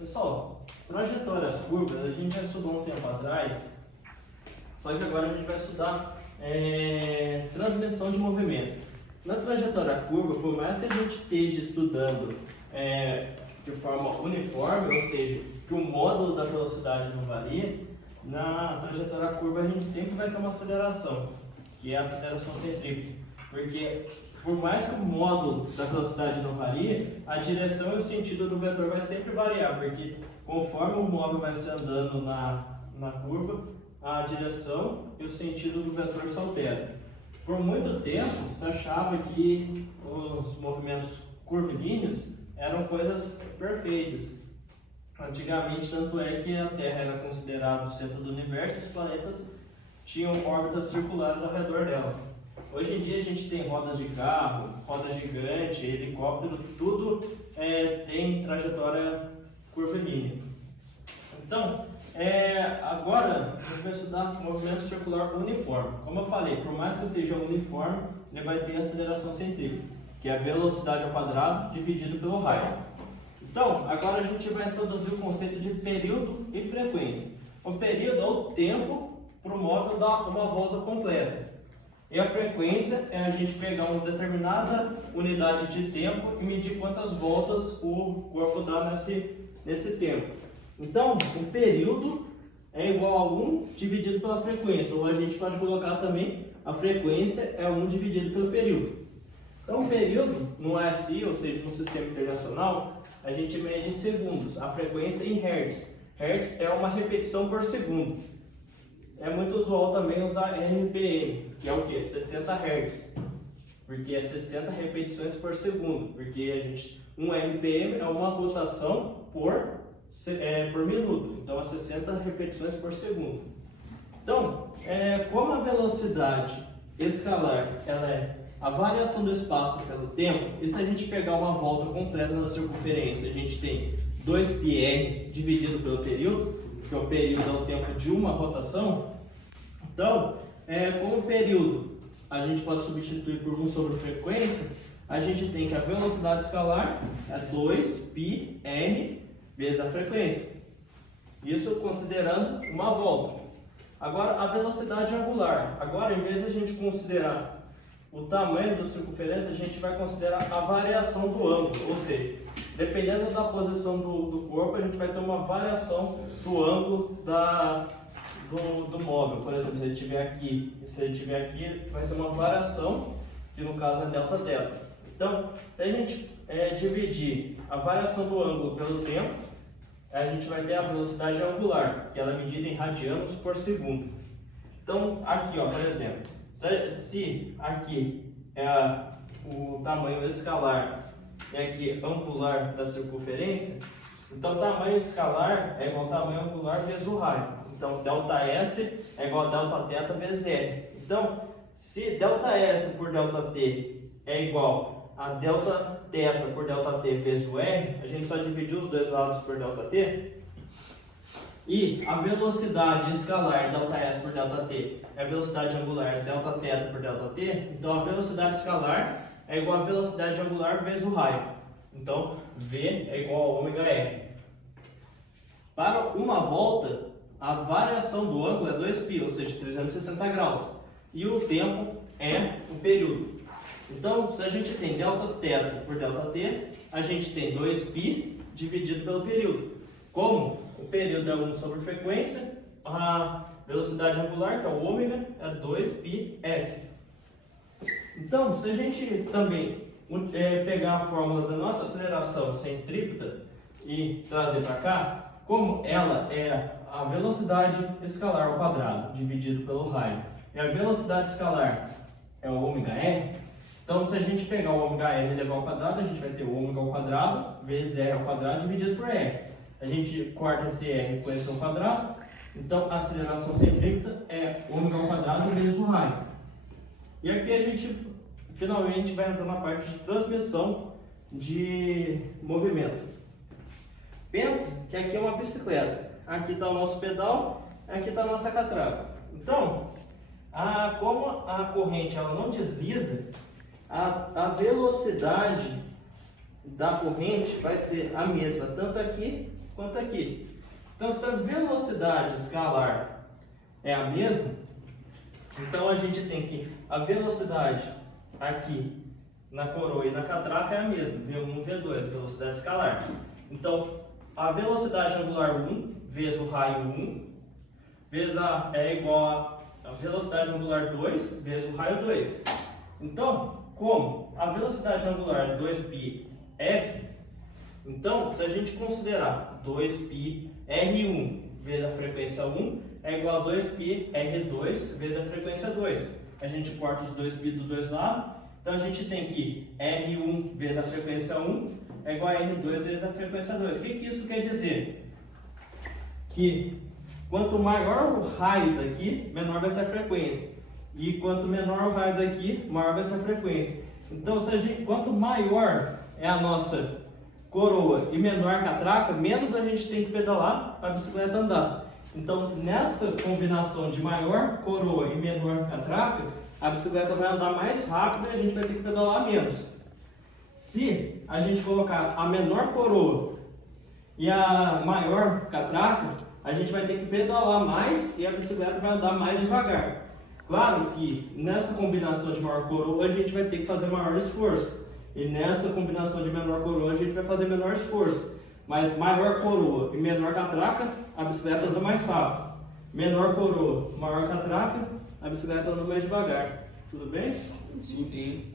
Pessoal, trajetórias curvas a gente já estudou um tempo atrás, só que agora a gente vai estudar transmissão de movimento. Na trajetória curva, por mais que a gente esteja estudando de forma uniforme, ou seja, que o módulo da velocidade não varia, na trajetória curva a gente sempre vai ter uma aceleração, que é a aceleração centrípeta. Porque por mais que o módulo da velocidade não varie, a direção e o sentido do vetor vai sempre variar, porque conforme o móvel vai se andando na curva, a direção e o sentido do vetor se alteram. Por muito tempo se achava que os movimentos curvilíneos eram coisas perfeitas. Antigamente, tanto é que a Terra era considerada o centro do universo e os planetas tinham órbitas circulares ao redor dela. Hoje em dia a gente tem rodas de carro, roda gigante, helicóptero, tudo tem trajetória curvilínea. Então, agora a gente vai estudar movimento circular uniforme. Como eu falei, por mais que seja uniforme, ele vai ter aceleração centrípeta, que é a velocidade ao quadrado dividido pelo raio. Então, agora a gente vai introduzir o conceito de período e frequência. O período é o tempo para o móvel dar uma volta completa. E a frequência é a gente pegar uma determinada unidade de tempo e medir quantas voltas o corpo dá nesse tempo. Então, o período é igual a 1 dividido pela frequência, ou a gente pode colocar também a frequência é 1 dividido pelo período. Então, o período no ASI, ou seja, no sistema internacional, a gente mede em segundos, a frequência em hertz. Hertz é uma repetição por segundo. É muito usual também usar RPM, que é o que? 60 Hz, porque é 60 repetições por segundo, porque um RPM é uma rotação por minuto, então é 60 repetições por segundo. Então, como a velocidade escalar ela é a variação do espaço pelo tempo, e se a gente pegar uma volta completa na circunferência, a gente tem 2πr dividido pelo período, que o período é o tempo de uma rotação. Então, como o período a gente pode substituir por 1 sobre frequência, a gente tem que a velocidade escalar é 2πr vezes a frequência. Isso considerando uma volta. Agora, a velocidade angular. Agora, em vez de a gente considerar o tamanho da circunferência, a gente vai considerar a variação do ângulo, ou seja, dependendo da posição do corpo, a gente vai ter uma variação do ângulo do móvel. Por exemplo, se ele estiver aqui e se ele estiver aqui, vai ter uma variação, que no caso é delta-θ. Então, se a gente dividir a variação do ângulo pelo tempo, a gente vai ter a velocidade angular, que ela é medida em radianos por segundo. Então, aqui, ó, por exemplo, se aqui é o tamanho escalar e aqui angular da circunferência, então tamanho escalar é igual ao tamanho angular vezes o raio. Então, ΔS é igual a Δθ vezes R. Então, se ΔS por ΔT é igual a Δθ por ΔT vezes o R, a gente só dividiu os dois lados por ΔT. E a velocidade escalar ΔS por ΔT é a velocidade angular Δθ por ΔT. Então, a velocidade escalar é igual a velocidade angular vezes o raio. Então, V é igual a ômega-R. Para uma volta, a variação do ângulo é 2π, ou seja, 360 graus. E o tempo é o período. Então, se a gente tem Δθ por ΔT, a gente tem 2π dividido pelo período. Como o período é 1 sobre frequência, a velocidade angular, que é o ômega, é 2πf. Então, se a gente também pegar a fórmula da nossa aceleração centrípeta e trazer para cá, como ela é a velocidade escalar ao quadrado dividido pelo raio, e a velocidade escalar é o ômega-r, então se a gente pegar o ômega-r e levar ao quadrado, a gente vai ter o ômega ao quadrado vezes r ao quadrado dividido por r. A gente corta esse r com esse ao quadrado, então a aceleração centrípeta é ômega ao quadrado vezes o raio. E aqui a gente finalmente vai entrar na parte de transmissão de movimento. Pense que aqui é uma bicicleta. Aqui está o nosso pedal, aqui está a nossa catraca. Então, como a corrente ela não desliza, a velocidade da corrente vai ser a mesma, tanto aqui quanto aqui. Então, se a velocidade escalar é a mesma, então a gente tem que a velocidade aqui na coroa e na catraca é a mesma, V1 e V2, velocidade escalar. Então, a velocidade angular 1 vezes o raio 1 é igual a velocidade angular 2 vezes o raio 2. Então, como a velocidade angular 2πf, então, se a gente considerar 2πr1 vezes a frequência 1 é igual a 2πr2 vezes a frequência 2. A gente corta os 2π dos dois lados, então a gente tem que R1 vezes a frequência 1 é igual a R2 vezes a frequência 2. O que isso quer dizer? Que quanto maior o raio daqui, menor vai ser a frequência. E quanto menor o raio daqui, maior vai ser a frequência. Então, quanto maior é a nossa coroa e menor a catraca, menos a gente tem que pedalar para a bicicleta andar. Então, nessa combinação de maior coroa e menor catraca, a bicicleta vai andar mais rápido e a gente vai ter que pedalar menos. Se a gente colocar a menor coroa e a maior catraca, a gente vai ter que pedalar mais e a bicicleta vai andar mais devagar. Claro que nessa combinação de maior coroa a gente vai ter que fazer maior esforço. E nessa combinação de menor coroa a gente vai fazer menor esforço. Mas maior coroa e menor catraca, a bicicleta anda mais rápido. Menor coroa, maior catraca, a bicicleta anda mais devagar. Tudo bem? Sim.